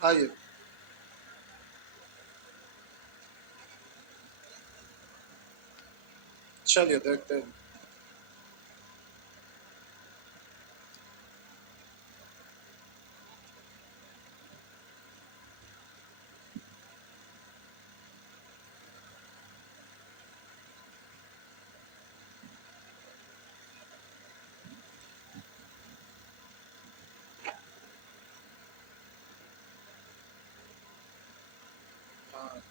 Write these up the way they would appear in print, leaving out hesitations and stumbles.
आइए। चलिए देखते हैं। हाँ,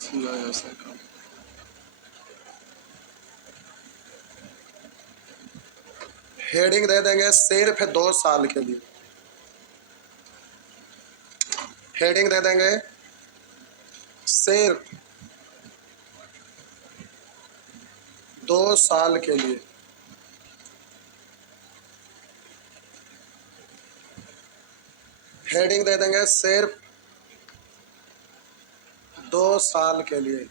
CISI का हेडिंग दे देंगे सिर्फ 2 साल के लिए। हेडिंग दे देंगे सिर्फ 2 साल के लिए। हेडिंग दे देंगे सिर्फ 2 साल के लिए।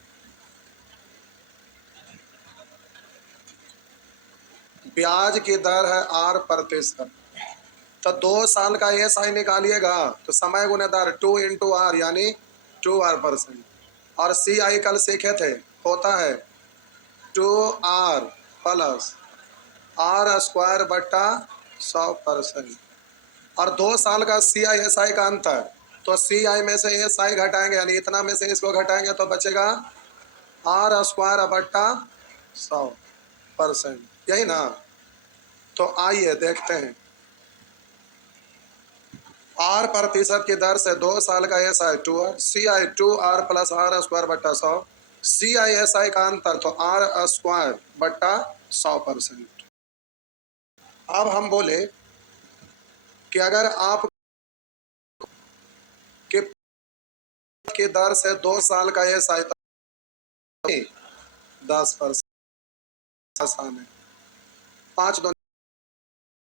ब्याज की दर है 8%। तो 2 साल का ESI निकालिएगा तो समय गुने दर 2 × R यानी 2R%। और CI कल सीखे थे, होता है 2R प्लस R² बट्टा 100%। और 2 साल का CISI का अंतर, तो CI में से SI घटाएंगे यानी इतना में से इसको घटाएंगे तो बचेगा R² बट्टा 100%, यही ना। तो आइए देखते हैं। R% की दर से 2 साल का SI 2R, CI 2R plus R² बट्टा 100, CISI का अंतर तो R² बट्टा 100%। अब हम बोले कि अगर आप की दर से 2 साल का SI 10% आसान है। 5 दो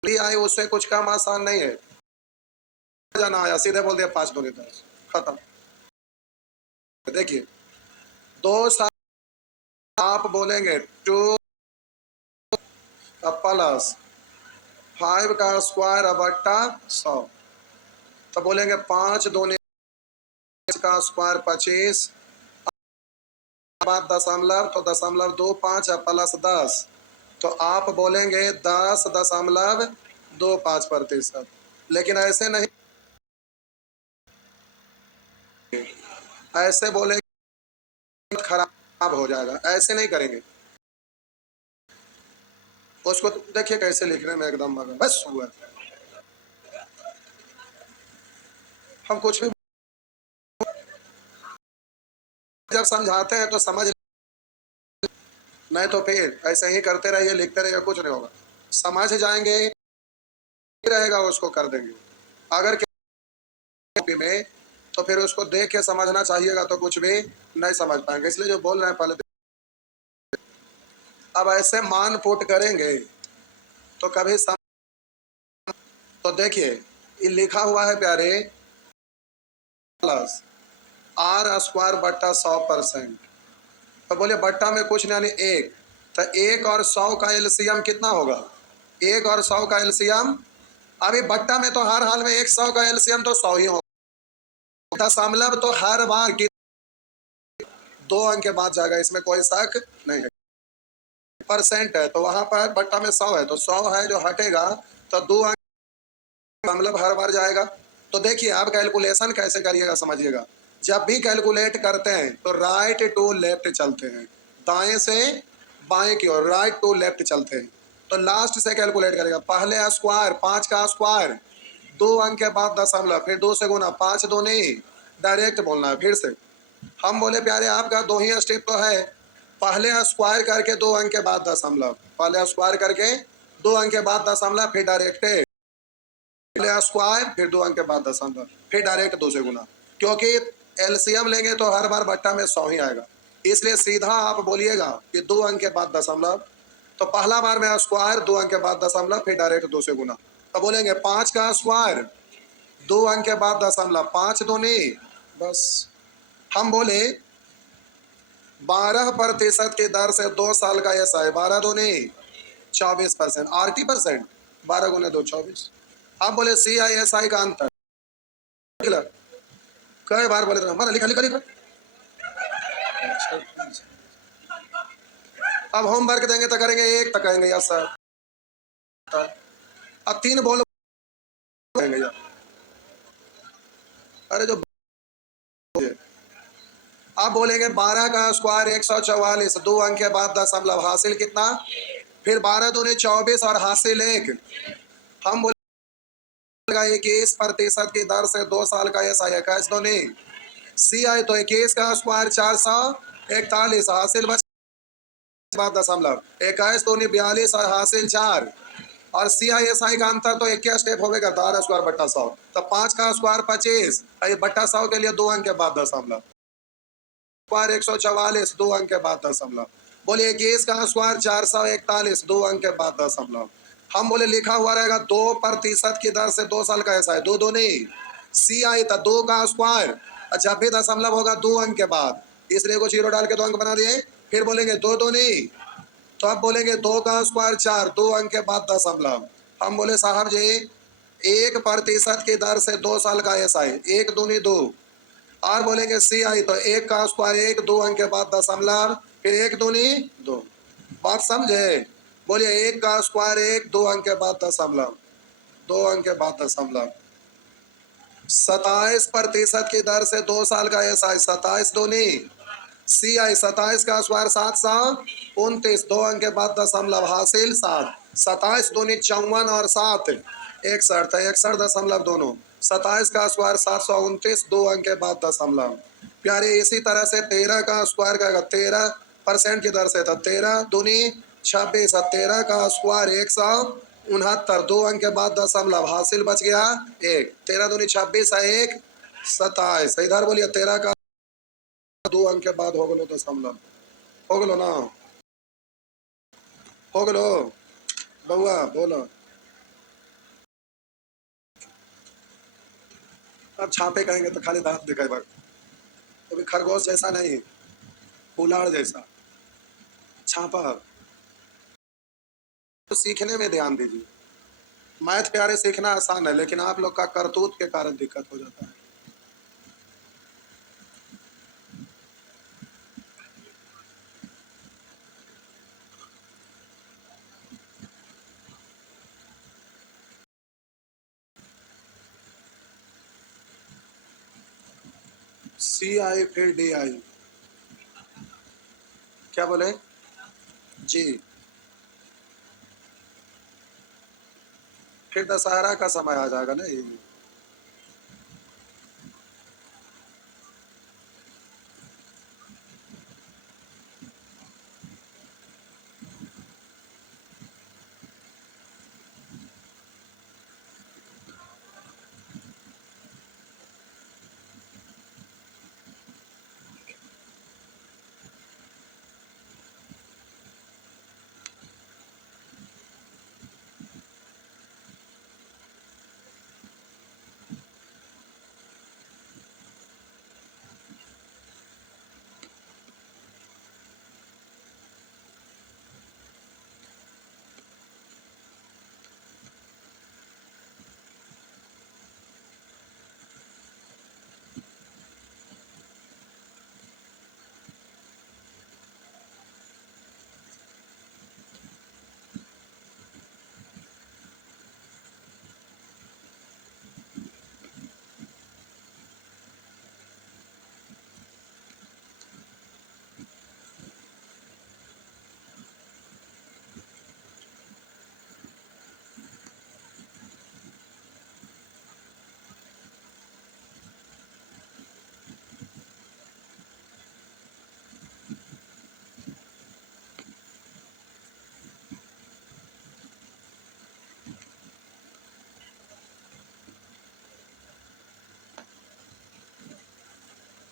आए उससे कुछ कम आसान नहीं है। जाना आया सीधे बोल दिया 5 दूनी 10, खत्म। देखिए 2 साल आप बोलेंगे 2 प्लस 5 का स्क्वायर बट्टा 100, तो बोलेंगे 5 दूनी का स्क्वायर 25, बाद दशमलव तो 0.25 प्लस 10, तो आप बोलेंगे 10.25%। लेकिन ऐसे नहीं, ऐसे बोलेंगे खराब हो जाएगा, ऐसे नहीं करेंगे। उसको देखिए कैसे लिखने में एकदम मगर बस हुआ। हम कुछ भी जब समझाते हैं तो समझ, नहीं तो फिर ऐसे ही करते रहिए, लिखते रहिए, कुछ नहीं होगा। समझ जाएंगे रहेगा उसको कर देंगे। अगर कॉपी में तो फिर उसको देख के समझना चाहिएगा तो कुछ भी नहीं समझ पाएंगे, इसलिए जो बोल रहे हैं पहले। अब ऐसे मान पुट करेंगे तो कभी तो देखिए ये लिखा हुआ है प्यारे प्लस R² बट्टा 100%। तो बोले बट्टा में कुछ नहीं यानी 1, तो 1 और 100 का LCM कितना होगा? 1 और 100 का LCM, अभी बट्टा में तो हर हाल में 100 का LCM तो 100 ही होगा। दशमलव तो हर बार की 2 अंक के बाद जाएगा, इसमें कोई शक नहीं है। परसेंट है तो वहां पर बट्टा में 100 है तो 100 है जो हटेगा, तो 2 अंक दशमलव हर बार जाएगा। तो देखिए आप कैलकुलेशन कैसे करिएगा समझिएगा। जब भी कैलकुलेट करते हैं तो राइट टू लेफ्ट चलते हैं, दाएं से बाएं की ओर, राइट टू लेफ्ट चलते हैं। तो लास्ट से कैलकुलेट करेगा, पहले स्क्वायर 5 का स्क्वायर, 2 अंक के बाद दशमलव, फिर 2 से गुना, 5 दो नहीं, डायरेक्ट बोलना है। फिर से हम बोले प्यारे आपका 2 ही स्टेप तो है, पहले स्क्वायर करके 2 अंक के बाद दशमलव, पहले स्क्वायर करके 2 अंक के बाद दशमलव, फिर डायरेक्ट स्क्वायर, फिर 2 अंक के बाद दशमलव, फिर डायरेक्ट 2 से गुना। क्योंकि LCM लेंगे तो हर बार बट्टा में 100 ही आएगा, इसलिए सीधा आप बोलिएगा कि 2 अंक के बाद दशमलव, तो पहला बार में स्क्वायर, 2 अंक के बाद दशमलव, फिर डायरेक्ट 2 से गुना। तो बोलेंगे 5 का स्क्वायर, 2 अंक के बाद दशमलव, 5 दूनी, बस। हम बोले 12% की दर से 2 साल का SI, 12 दूनी 24%, 80%, 12 गुने 2 24। अब बोले CISI का अंतर कई बार बोले तो हमारा लिखा लिखा लिखा। अब होमवर्क देंगे तो करेंगे एक तो कहेंगे यस सर, अब 3 बोल कहेंगे यार। अरे जो अब बोलेंगे 12 का स्क्वायर 144, 2 अंक के बाद दशमलव, हासिल कितना? फिर 12 दूनी 24 और हासिल 1। हम बोलेगा 21% की दर से 2 साल का ऐसा 21 दूनी CI तो 21 का स्क्वायर 441, हासिल बच बाद दशमलव, 21 दूनी 42 और हासिल 4। और CISI का अंतर तो एक क्या स्टेप होगा, 12 स्क्वायर बट्टा 100, तब 5 का स्क्वायर 25, बट्टा 100 के लिए 2 अंक के बाद दशमलव, स्क्वायर 144, 2 अंक के बाद दशमलव। बोले 21 का स्क्वायर 441, 2 अंक के बाद दशमलव। हम बोले लिखा हुआ रहेगा 2% की दर से 2 साल का ऐसा है, 2 दो नहीं CI था 2 का स्क्वायर, अच्छा भी दशमलव होगा 2 अंक के बाद, इसलिए को जीरो डाल के 2 अंक बना दिए। फिर बोलेंगे 2 दो नहीं, तो अब बोलेंगे 2 का स्क्वायर 4, 2 अंक के बाद दशमलव। हम बोले साहब जी 1% की दर से 2 साल का ऐसा है, 1 दूनी 2। और बोलेंगे CI तो 1 का स्क्वायर 1, 2 अंक के बाद दशमलव, फिर 1 दूनी 2। बात समझे? बोलिए 1 का स्क्वायर 1, 2 अंक के बाद दशमलव, 2 अंक के बाद दशमलव। 27% की दर से 2 साल का SI, 27 दूनी CI, 27 का स्क्वायर 729, 2 अंक के बाद दशमलव, हासिल 7। 27 दूनी 54 और 7 61, 61 दोनों। 27 का स्क्वायर 729, 2 अंक के बाद दशमलव। प्यारे इसी तरह से 13 का स्क्वायर का 13% की दर से था, 13 दूनी 26, 13 का स्क्वायर 169, 2 अंक के बाद दशमलव, हासिल बच गया 1। 13 दूनी 26 है 1 27, इधर बोलिए 13 का 2 अंक के बाद हो गलो दशमलव, हो गलो ना, हो गलो बउआ बोलो। अब छापे कहेंगे तो खाली दांत दिखाई बार, तो खरगोश जैसा नहीं, पुलाड़ जैसा छापा। तो सीखने में ध्यान दीजिए, मैथ प्यारे सीखना आसान है, लेकिन आप लोग का करतूत के कारण दिक्कत हो जाता है। CI फिर DI, क्या बोले जी? फिर दशहरा का समय आ जाएगा नहीं।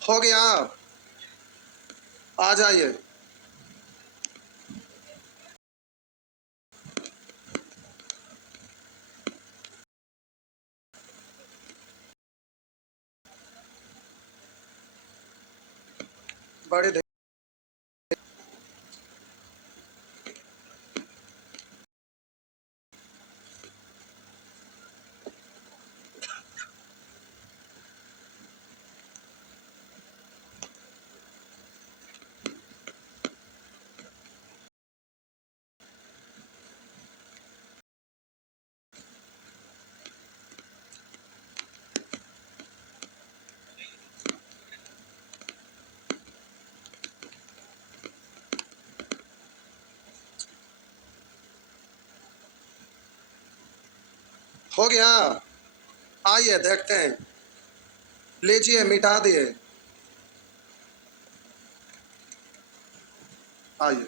हो गया, आ जाइए। बड़े हो गया। आइए देखते हैं, लीजिए मिटा दिए। आइए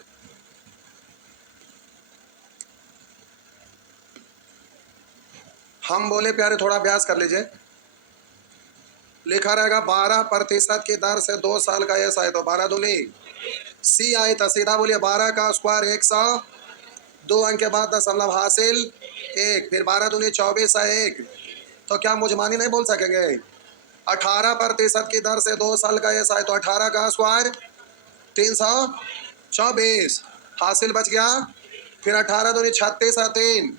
हम बोले प्यारे थोड़ा अभ्यास कर लीजिए। लिखा रहेगा 12% की दर से 2 साल का एस आए तो 12 दूनी सी आए तो सीधा बोलिए 12 का स्क्वायर 100, 2 अंक के बाद दशमलव हासिल 1, फिर 12 दूनी 24 है 1। तो क्या मुजमानी नहीं बोल सकेंगे? 18% की दर से 2 साल का एस आए तो 18 का स्क्वायर 324 हासिल बच गया। फिर 18 दूनी 36 है 3।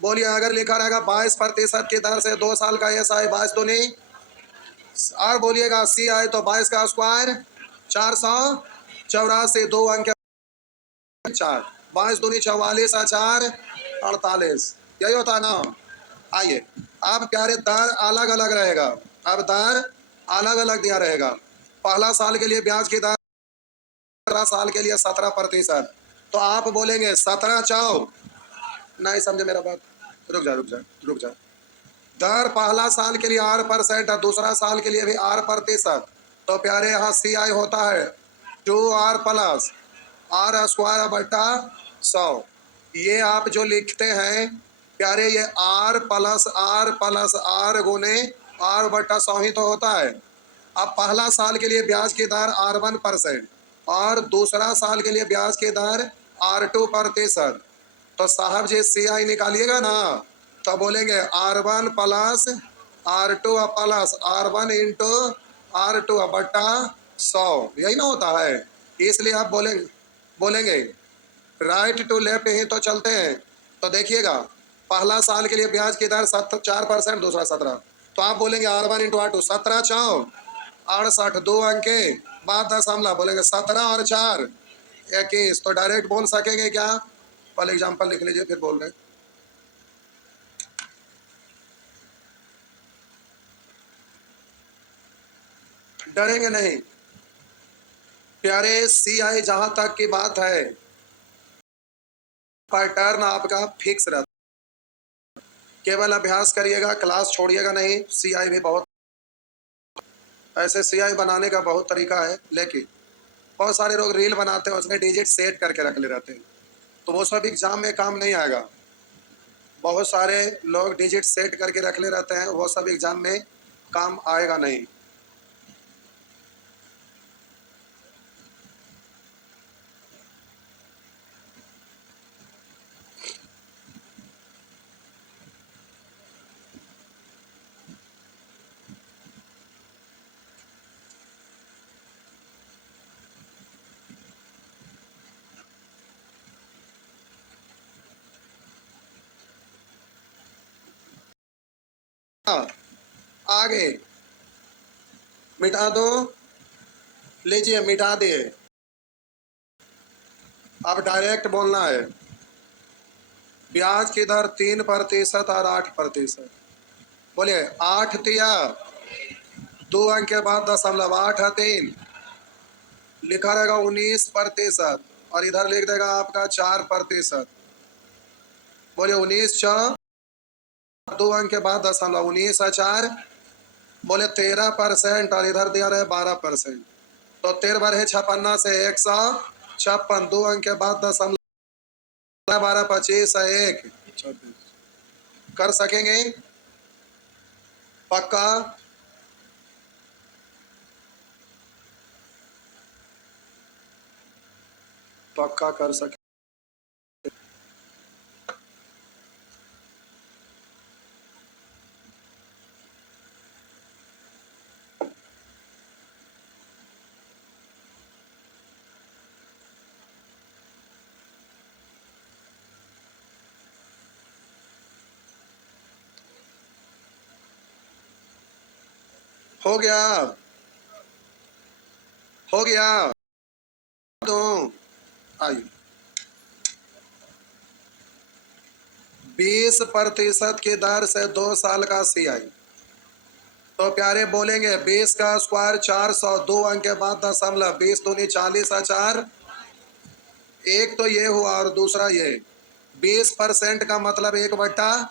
बोलिए अगर लिखा रहेगा 22% की दर से 2 साल का एस आए 22 दूनी और बोलिएगा सी आए तो 22 का स्क्वायर 484, 2 अंक 4, 22 दूनी 44 और 4 48, यही होता है ना। आइए अब प्यारे दर अलग अलग रहेगा। अब दर अलग अलग दिया रहेगा। पहला साल के लिए ब्याज की दर 17 साल के लिए 17%। तो आप बोलेंगे 17 चाओ, नहीं समझे मेरा बात, रुक जा रुक जा रुक जा। दर पहला साल के लिए 8% और दूसरा साल के लिए भी 8%। तो प्यारे यहाँ सी आई होता है 2r प्लस आर स्क्वायर बटा 100। ये आप जो लिखते हैं प्यारे, ये r+r+r गुने r बटा 100 ही तो होता है। अब पहला साल के लिए ब्याज की दर r1% और दूसरा साल के लिए ब्याज की दर r2%। तो साहब जी सी आई निकालिएगा ना, तो बोलेंगे r1 plus r2 plus r1 into r2 बटा 100, यही ना होता है। इसलिए आप बोलेंगे राइट टू लेफ्ट ही तो चलते हैं। तो देखिएगा पहला साल के लिए ब्याज की दर 4%, दूसरा 17। तो आप बोलेंगे r1 इंटू r2, 17 चाओ 68, 2 अंक के बाद दशमलव, बोलेंगे 17 और 4 21। तो डायरेक्ट बोल सकेंगे क्या? पहले एग्जाम्पल लिख लीजिए फिर बोल रहे। डरेंगे नहीं प्यारे। सी आई जहां तक की बात है पैटर्न आपका फिक्स रहता, केवल अभ्यास करिएगा, क्लास छोड़िएगा नहीं। सी आई भी बहुत ऐसे सी आई बनाने का बहुत तरीका है, लेकिन बहुत सारे लोग रील बनाते हैं उसमें डिजिट सेट करके रख ले रहते हैं, तो वो सब एग्जाम में काम नहीं आएगा। बहुत सारे लोग डिजिट सेट करके रख ले रहते हैं, वो सब एग्जाम में काम आएगा नहीं। आगे मिटा दो, लीजिए मिटा दिए। अब डायरेक्ट बोलना है। ब्याज की दर 3% और 8%। बोलिए 8 तिया 2 अंक के बाद दशमलव 8 है 3, लिखा रहेगा 19% और इधर लिख देगा आपका 4%। बोलिए 19 6, 2 अंक के बाद दशमलव 19 है 4, बोले 13% और इधर दिया रहे 12%। तो 13 बार 56 से 156, 2 अंक के बाद दशमलव 12 25 है 1, कर सकेंगे पक्का? पक्का कर सके। हो गया हो गया। तो आइए 20% की दर से 2 साल का सी आई। तो प्यारे बोलेंगे 20 का स्क्वायर 400, 2 अंक के बाद दशमलव, 20 दूनी 40 है 4। एक तो ये हुआ और दूसरा ये 20% का मतलब 1/4।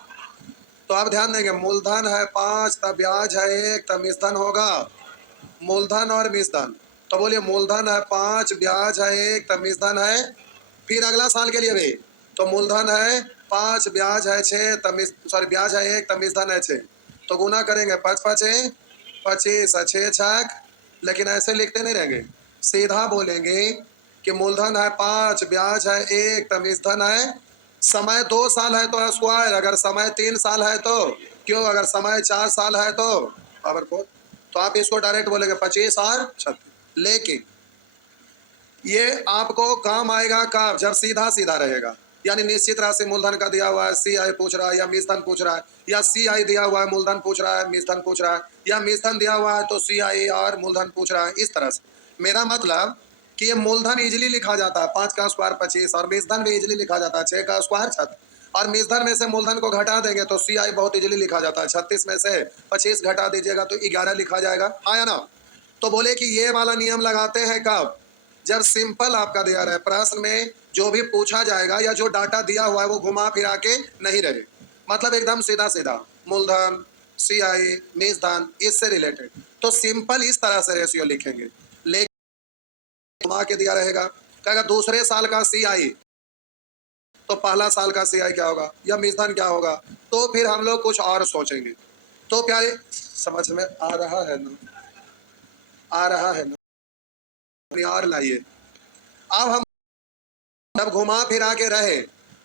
तो आप ध्यान देंगे, मूलधन है 5, तब ब्याज है 1, तब मिश्रधन होगा मूलधन और मिश्रधन। तो बोलिए मूलधन है 5, ब्याज है 1, तब मिश्रधन है। फिर अगला साल के लिए भी तो मूलधन है 5, ब्याज है 6, तब ब्याज है 1, तब मिश्रधन है 6। तो गुना करेंगे 5 5 25, 6 छक, लेकिन ऐसे लिखते नहीं रहेंगे, सीधा बोलेंगे कि मूलधन है 5, ब्याज है 1, तब मिश्रधन है। समय 2 साल है तो स्क्वायर, अगर समय 3 साल है तो क्यों, अगर समय 4 साल है तो पावर 4। तो आप इसको डायरेक्ट बोलेंगे 25 और 36। लेकिन ये आपको काम आएगा कब, जब सीधा सीधा रहेगा, यानी निश्चित राशि मूलधन का दिया हुआ है, सी आई पूछ रहा है या मिश्रधन पूछ रहा है, या सी आई दिया हुआ है मूलधन पूछ रहा है मिश्रधन पूछ रहा है, या मिश्रधन दिया हुआ है तो सी आई और मूलधन पूछ रहा है। इस तरह से मेरा मतलब कि ये मूलधन इजिली लिखा जाता है 5 का स्क्वायर 25, और मिश्रधन भी इजिली लिखा जाता है 6 का स्क्वायर 36, और मिश्रधन में से मूलधन को घटा देंगे तो सी आई बहुत इजिली लिखा जाता है, 36 में से 25 घटा दीजिएगा तो 11 लिखा जाएगा, आया ना। तो बोले कि ये वाला नियम लगाते हैं कब, जब सिंपल आपका दिया रहे, प्रश्न में जो भी पूछा जाएगा या जो डाटा दिया हुआ है वो घुमा फिरा के नहीं रहे, मतलब एकदम सीधा सीधा मूलधन सी आई मिश्रधन इससे रिलेटेड, तो सिंपल इस तरह से रेशियो लिखेंगे। लेकिन घुमा के दिया रहेगा, कहेगा दूसरे साल का सी आई तो पहला साल का सी आई क्या होगा या मिश्रधन क्या होगा, तो फिर हम लोग कुछ और सोचेंगे। तो प्यारे समझ में आ रहा है ना, आ रहा है ना, और लाइए। अब हम जब घुमा फिरा के रहे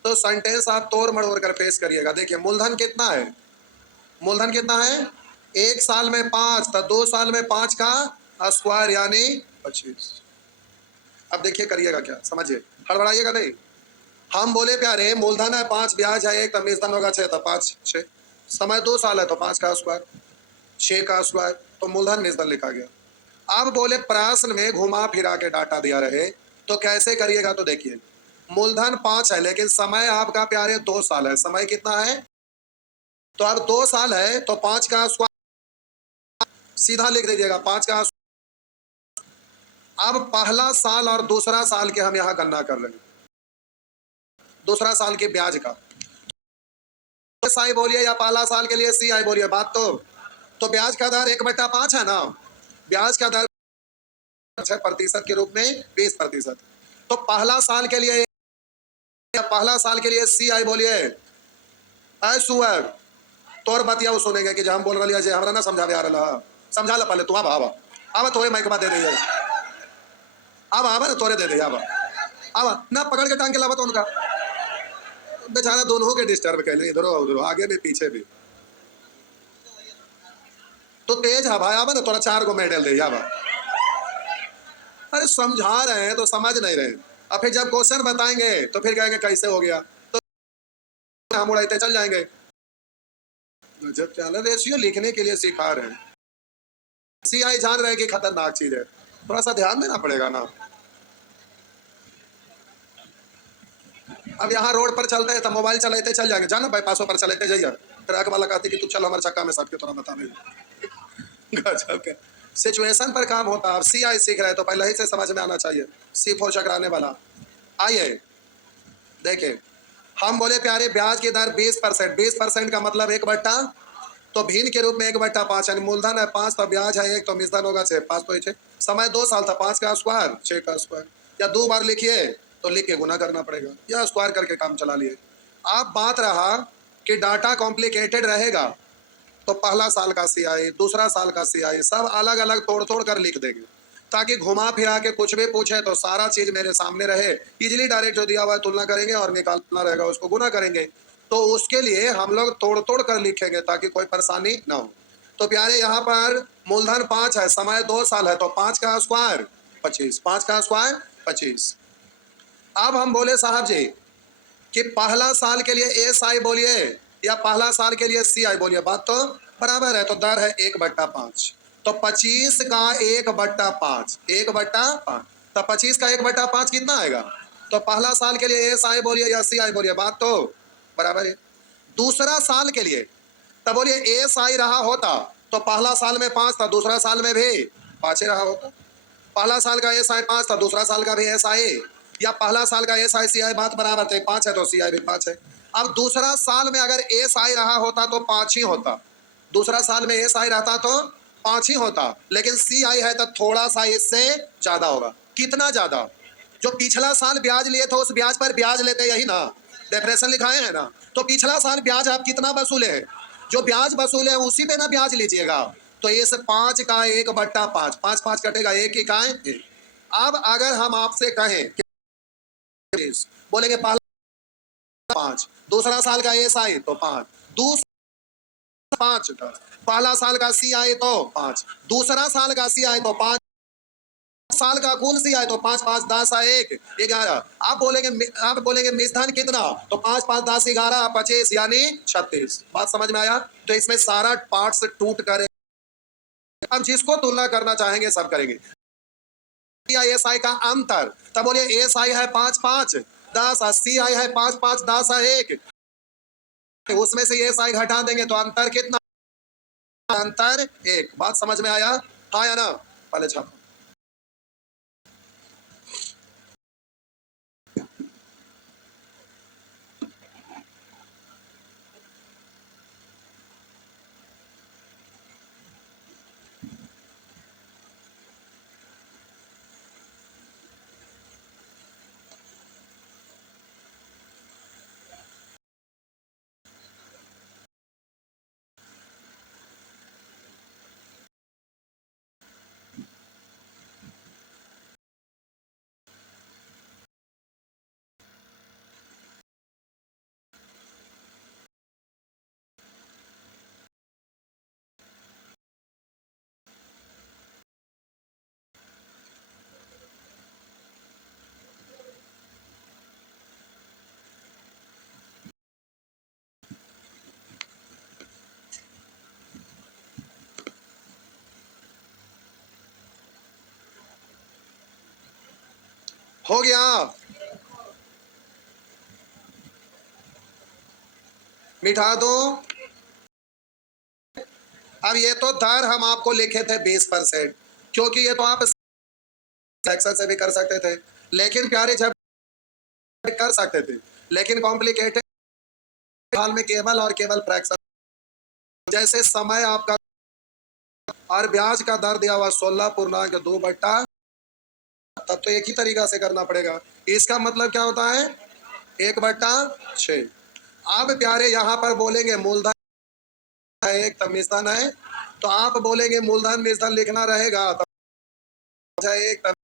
तो सेंटेंस आप तोड़ मड़ोड़ कर पेश करिएगा। देखिए मूलधन कितना है, मूलधन कितना है, 1 साल में 5, तो 2 साल में 5 का स्क्वायर यानी 25। अब देखिए करिएगा क्या, समझिए, हड़बड़ाइएगा नहीं। हम बोले प्यारे मूलधन है 5, ब्याज है 1, तब मिश्रधन होगा 6, तो 5 6, समय 2 साल है तो 5 का स्क्वायर 6 का स्क्वायर, तो मूलधन मिश्रधन लिखा गया। अब बोले प्रश्न में घुमा फिरा के डाटा दिया रहे तो कैसे करिएगा, तो देखिए मूलधन 5 है लेकिन समय आपका प्यारे 2 साल है, समय कितना है, तो अब 2 साल है तो 5 का स्क्वायर सीधा लिख दीजिएगा 5 का। अब पहला साल और दूसरा साल के हम यहाँ गणना कर रहे हैं, दूसरा साल के ब्याज का एस आई बोलिए या पहला साल के लिए सी आई बोलिए, बात तो ब्याज का दर 1/5 है ना, ब्याज का दर 6% के रूप में 20%। तो पहला साल के लिए सी आई बोलिए सुअर तोर बतिया वो सुनेंगे कि हम बोल रही है हमरा ना समझावे आ रहा, समझा ला पहले तू, अब तोरे माइक दे दे, अब आवा ना तोरे दे दे, अब ना पकड़ के टांग के लावा तो उनका बेचारा दोनों के डिस्टर्ब कर ले, इधर उधर आगे भी पीछे भी, तो तेज है भाई, आवा ना तोरा 4 गो मेडल दे आवा। अरे समझा रहे हैं तो समझ नहीं रहे, और फिर जब क्वेश्चन बताएंगे तो फिर कहेंगे कैसे हो गया, तो हम उड़ाते चल जाएंगे। जब चैनल रेशियो लिखने के लिए सिखा रहे हैं, सी आई जान रहे हैं कि खतरनाक चीज है, थोड़ा सा ध्यान देना पड़ेगा ना। अब यहाँ रोड पर चलते हैं तो मोबाइल चलाते चल जाएंगे, जाना बाईपासों पर चलाते जाइए, ट्रक वाला कहते कि तू चल हमारे चक्का में सट के थोड़ा बता नहीं। गजब के सिचुएशन पर काम होता है। अब सी आई सीख रहे हैं तो पहले ही से समझ में आना चाहिए, सी फोर चकराने वाला। आइए देखिए, हम बोले प्यारे ब्याज की दर 20%, 20% का मतलब 1/, तो भिन्न के रूप में 1/5, यानी मूलधन है 5 तो ब्याज है 1, तो मिश्रधन होगा 6, 5 तो 6, समय 2 साल था 5 का स्क्वायर 6 का स्क्वायर, या 2 बार लिखिए तो लिख के गुना करना पड़ेगा या स्क्वायर करके काम चला लिए। आप बात रहा कि डाटा कॉम्प्लिकेटेड रहेगा तो पहला साल का सी आई दूसरा साल का सी आई सब अलग अलग तोड़ तोड़ कर लिख देंगे, ताकि घुमा फिरा के कुछ भी पूछे तो सारा चीज मेरे सामने रहे, इजिली डायरेक्ट जो दिया हुआ है तुलना करेंगे और निकालना रहेगा उसको गुना करेंगे। तो उसके लिए हम लोग तोड़ तोड़ कर लिखेंगे ताकि कोई परेशानी ना हो। तो प्यारे यहाँ पर मूलधन 5 है, समय 2 साल है, तो 5 का स्क्वायर 25, 5 का स्क्वायर 25। अब हम बोले साहब जी कि पहला साल के लिए एस आई बोलिए या पहला साल के लिए सी आई बोलिए, बात तो बराबर है, तो दर है 1/5, तो 25 का 1/5, 1/5, तो 25 का 1/5 कितना आएगा, तो पहला साल के लिए एस आई बोलिए या सी आई बोलिए, बात तो बराबर है। दूसरा साल के लिए तब बोलिए एस आई रहा होता तो पहला साल में 5 था, दूसरा साल में भी 5 रहा होता, पहला साल का एस आई 5 था, दूसरा साल का भी एस आई, या पहला साल का एस आई सी आई बात बराबर थे, 5 है तो सी आई भी 5 है। अब दूसरा साल में अगर एस आई रहा होता तो 5 ही होता, दूसरा साल में एस आई रहता तो 5 ही होता, लेकिन सी आई है तो थोड़ा सा इससे ज्यादा होगा। कितना ज्यादा? जो पिछला साल ब्याज लिए थे उस ब्याज पर ब्याज लेते, यही ना डेफिनेशन लिखाए हैं ना। तो पिछला साल ब्याज आप कितना वसूले हैं, जो ब्याज वसूले हैं उसी पे ना ब्याज लीजिएगा। तो ये से 5 का 1/5, 5 5 कटेगा, 1 इकाई 1। अब अगर हम आपसे कहें कि बोलेंगे पहला 5, दूसरा साल का एस आई तो 5, दूसरा 5 का, पहला साल का सी आई तो 5, दूसरा साल का सी आई तो 5, साल का कुल सी आई तो 5 5 10 1 11। आप बोलेंगे मिश्रण कितना, तो 5 5 10 11 25 यानी 36। बात समझ में आया? तो इसमें सारा पार्ट्स टूट कर, अब जिसको तुलना करना चाहेंगे सब करेंगे। एस आई का अंतर, तब बोलिए एस आई है 5 5 10, सी आई है 5 5 10 1, उसमें से एस आई घटा देंगे तो अंतर कितना, अंतर 1। बात समझ में आया? हाँ या ना? पहले छापो। हो गया? मिटा दो। अब ये तो दर हम आपको लिखे थे 20%, क्योंकि ये तो आप एक्सेल से भी कर सकते थे, लेकिन प्यारे जब कर सकते थे, लेकिन कॉम्प्लिकेटेड हाल में केवल और केवल फ्रैक्शन, जैसे समय आपका और ब्याज का दर दिया हुआ 16.2, तब तो एक ही तरीका से करना पड़ेगा। इसका मतलब क्या होता है? 1/6। आप प्यारे यहाँ पर बोलेंगे मूलधन है, एक तब मिश्रण है, तो आप बोलेंगे मूलधन मिश्रण लिखना रहेगा, तो एक तब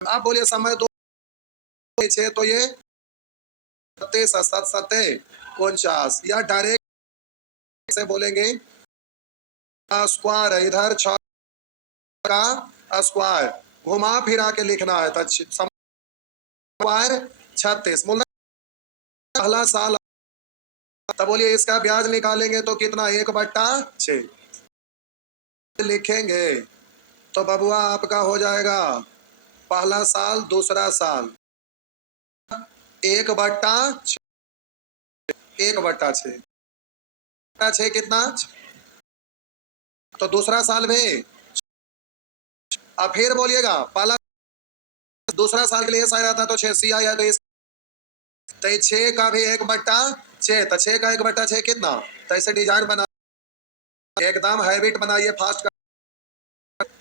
आप बोलिए समय 2 6, तो ये 37 7 7 49, या डायरेक्ट से बोलेंगे स्क्वायर है, इधर 6 का स्क्वायर घुमा फिरा के लिखना है, तो स्क्वायर 36 मूलधन पहला साल। तब बोलिए इसका ब्याज निकालेंगे तो कितना, 1/6 लिखेंगे, तो बबुआ आपका हो जाएगा पहला साल दूसरा साल 1/6, 1/6 कितना, तो दूसरा साल में। अब फिर बोलिएगा पहला दूसरा साल के लिए ऐसा रहता तो 6 सी आया, तो 6 का भी 1/6, तो 6 का 1/6 कितना, तो ऐसे डिजाइन बना, एकदम हैबिट बनाइए फास्ट का।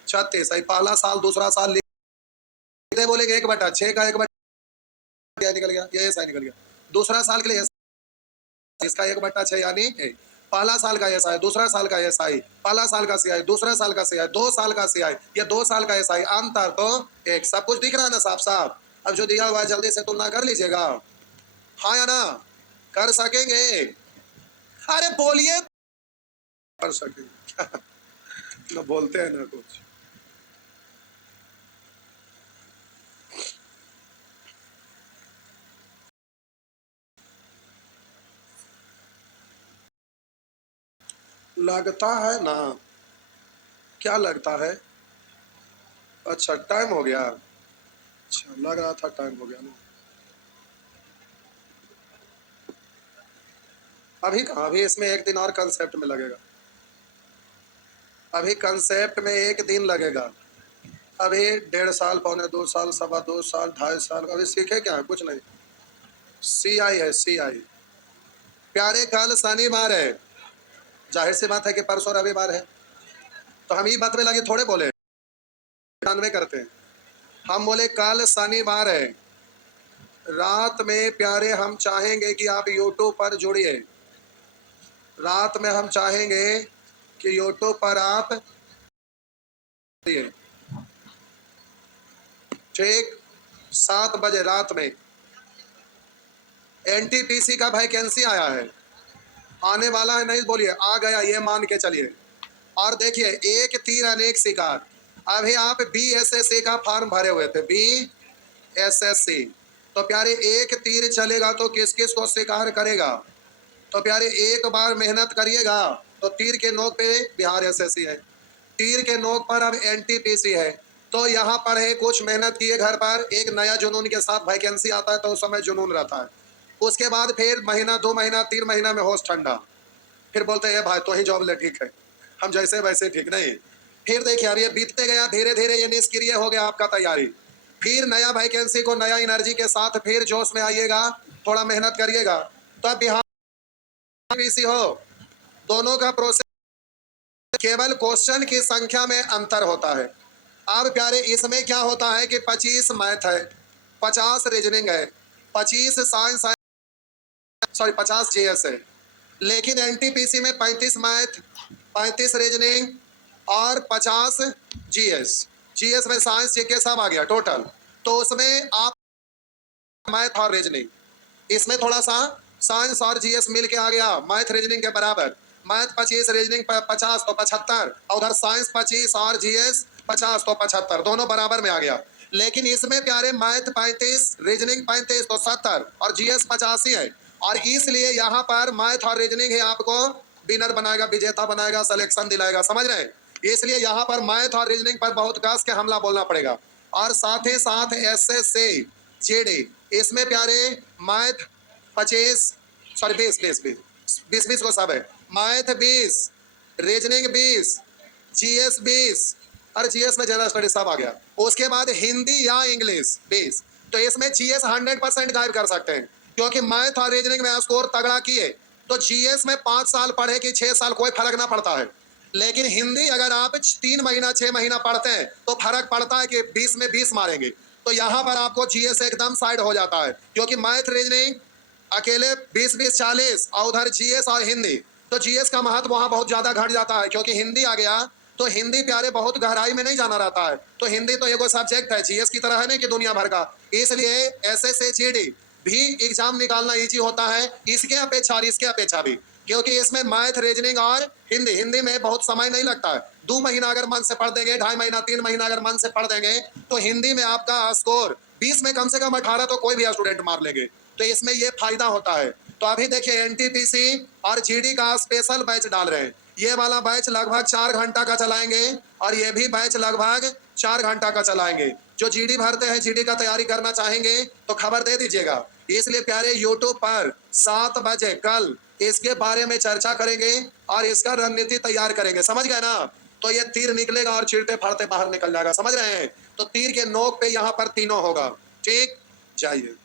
36 पहला साल दूसरा साल लिखते बोलेंगे 1/6 का 1/6 निकल गया, ये ऐसा निकल गया। दूसरा साल के लिए इसका 1/6 यानी पहला साल का एस आई, दूसरा साल का एस आई, पहला साल का सी आई, दूसरा साल का सी आई, 2 साल का सी आई, या 2 साल का एस आई, अंतर तो 1। सब कुछ दिख रहा है ना साफ साफ? अब जो दिया हुआ है जल्दी से तुलना कर लीजिएगा, हाँ या ना? कर सकेंगे? अरे बोलिए, कर सकेंगे ना, बोलते हैं ना कुछ। लगता है ना? क्या लगता है? अच्छा टाइम हो गया, अच्छा लग रहा था टाइम हो गया ना। अभी कहाँ, अभी इसमें एक दिन और कंसेप्ट में लगेगा, अभी कंसेप्ट में एक दिन लगेगा, अभी 1.5 साल, पौने 2 साल, 2.25 साल, 2.5 साल, अभी सीखे क्या है? कुछ नहीं। सी आई है, सी आई, प्यारे कल शनिवार है, जाहिर सी बात है कि परसों रविवार है, तो हम ही बात में लगे थोड़े बोले 99 करते हैं। हम बोले कल शनिवार है, रात में प्यारे हम चाहेंगे कि आप यूट्यूब पर जुड़िए। रात में हम चाहेंगे कि यूट्यूब पर आप जुड़िए, ठीक 7 बजे रात में। एनटीपीसी का वैकेंसी आया है, आने वाला है, नहीं बोलिए आ गया, ये मान के चलिए। और देखिए एक तीर अनेक शिकार। अभी आप बीएसएससी का फॉर्म भरे हुए थे, बीएसएससी, तो प्यारे एक तीर चलेगा तो किस किस को शिकार करेगा? तो प्यारे एक बार मेहनत करिएगा तो तीर के नोक पे बिहार एसएससी है, तीर के नोक पर अब एनटीपीसी है। तो यहाँ पर है कुछ मेहनत किए घर पर, एक नया जुनून के साथ वैकेंसी आता है तो उस समय जुनून रहता है। उसके बाद फिर महीना 2 महीना 3 महीना में होश ठंडा, फिर बोलते हैं भाई तो ही जॉब ले, ठीक है हम जैसे वैसे ठीक नहीं। फिर देखिए यार ये बीतते गया, धीरे धीरे ये निष्क्रिय हो गया आपका तैयारी। फिर नया वैकेंसी को नया एनर्जी के साथ फिर जोश में आइएगा, थोड़ा मेहनत करिएगा तो बिहार पीसी हो, दोनों का प्रोसेस केवल क्वेश्चन की संख्या में अंतर होता है। अब प्यारे इसमें क्या होता है कि 25 मैथ है, 50 रीजनिंग है, 25 साइंस है, सॉरी 50 जीएस है। लेकिन एनटीपीसी में 35 मैथ, 35 रीजनिंग और 50 जीएस। जीएस में साइंस जीके सब आ गया टोटल, तो उसमें आप मैथ और रीजनिंग, इसमें थोड़ा सा साइंस और जीएस मिल के आ गया मैथ रीजनिंग के बराबर। मैथ 25 रीजनिंग 50 तो 75, और उधर साइंस 25 और जीएस 50 तो 75, दोनों बराबर में आ गया। लेकिन इसमें प्यारे मैथ 35 रीजनिंग 35 तो 70 और जीएस 85 है, और इसलिए यहाँ पर मैथ और रीजनिंग ही आपको विनर बनाएगा, विजेता बनाएगा, सिलेक्शन दिलाएगा, समझ रहे हैं? इसलिए यहाँ पर मैथ और रीजनिंग पर बहुत कस के हमला बोलना पड़ेगा। और साथ ही साथ एसएससी जीडी, इसमें प्यारे मैथ 25, सॉरी 20 को सब है, मैथ 20, रीजनिंग 20, जीएस 20, और जीएस में जनरल स्टडी सब आ गया। उसके बाद हिंदी या इंग्लिश 20, तो इसमें जीएस 100% गायब कर सकते हैं, क्योंकि मैथ और रीजनिंग में स्कोर तगड़ा किए तो जीएस में 5 साल पढ़े कि 6 साल कोई फर्क ना पड़ता है। लेकिन हिंदी अगर आप 3 महीना 6 महीना पढ़ते हैं तो फर्क पड़ता है कि 20 में 20 मारेंगे, तो यहाँ पर आपको जीएस एकदम साइड हो जाता है, क्योंकि मैथ रीजनिंग अकेले 20-20-40 और उधर जीएस और हिंदी, तो जीएस का महत्व वहां बहुत ज्यादा घट जाता है, क्योंकि हिंदी आ गया तो हिंदी प्यारे बहुत गहराई में नहीं जाना रहता है, तो हिंदी तो एगो सब्जेक्ट है, जीएस की तरह है नहीं कि दुनिया भर का। इसलिए एसएससी भी एग्जाम निकालना इजी होता है, इसके अपेक्षा और इसके अपेक्षा भी, क्योंकि इसमें मैथ रीजनिंग और हिंदी में बहुत समय नहीं लगता है। 2 महीना अगर मन से पढ़ देंगे, 2.5 महीना 3 महीना अगर मन से पढ़ देंगे तो हिंदी में आपका स्कोर 20 में कम से कम 18 तो कोई भी स्टूडेंट मार लेंगे, तो इसमें ये फायदा होता है। तो अभी देखिए एनटीपीसी और जीडी का स्पेशल बैच डाल रहे हैं, ये वाला बैच लगभग 4 घंटा का चलाएंगे और ये भी बैच लगभग 4 घंटा का चलाएंगे। जो जीडी भरते हैं, जीडी का तैयारी करना चाहेंगे तो खबर दे दीजिएगा। इसलिए प्यारे यूट्यूब पर 7 बजे कल इसके बारे में चर्चा करेंगे और इसका रणनीति तैयार करेंगे, समझ गए ना? तो ये तीर निकलेगा और चिलटे फाड़ते बाहर निकल जाएगा, समझ रहे हैं? तो तीर के नोक पे यहाँ पर तीनों होगा, ठीक, जाइए।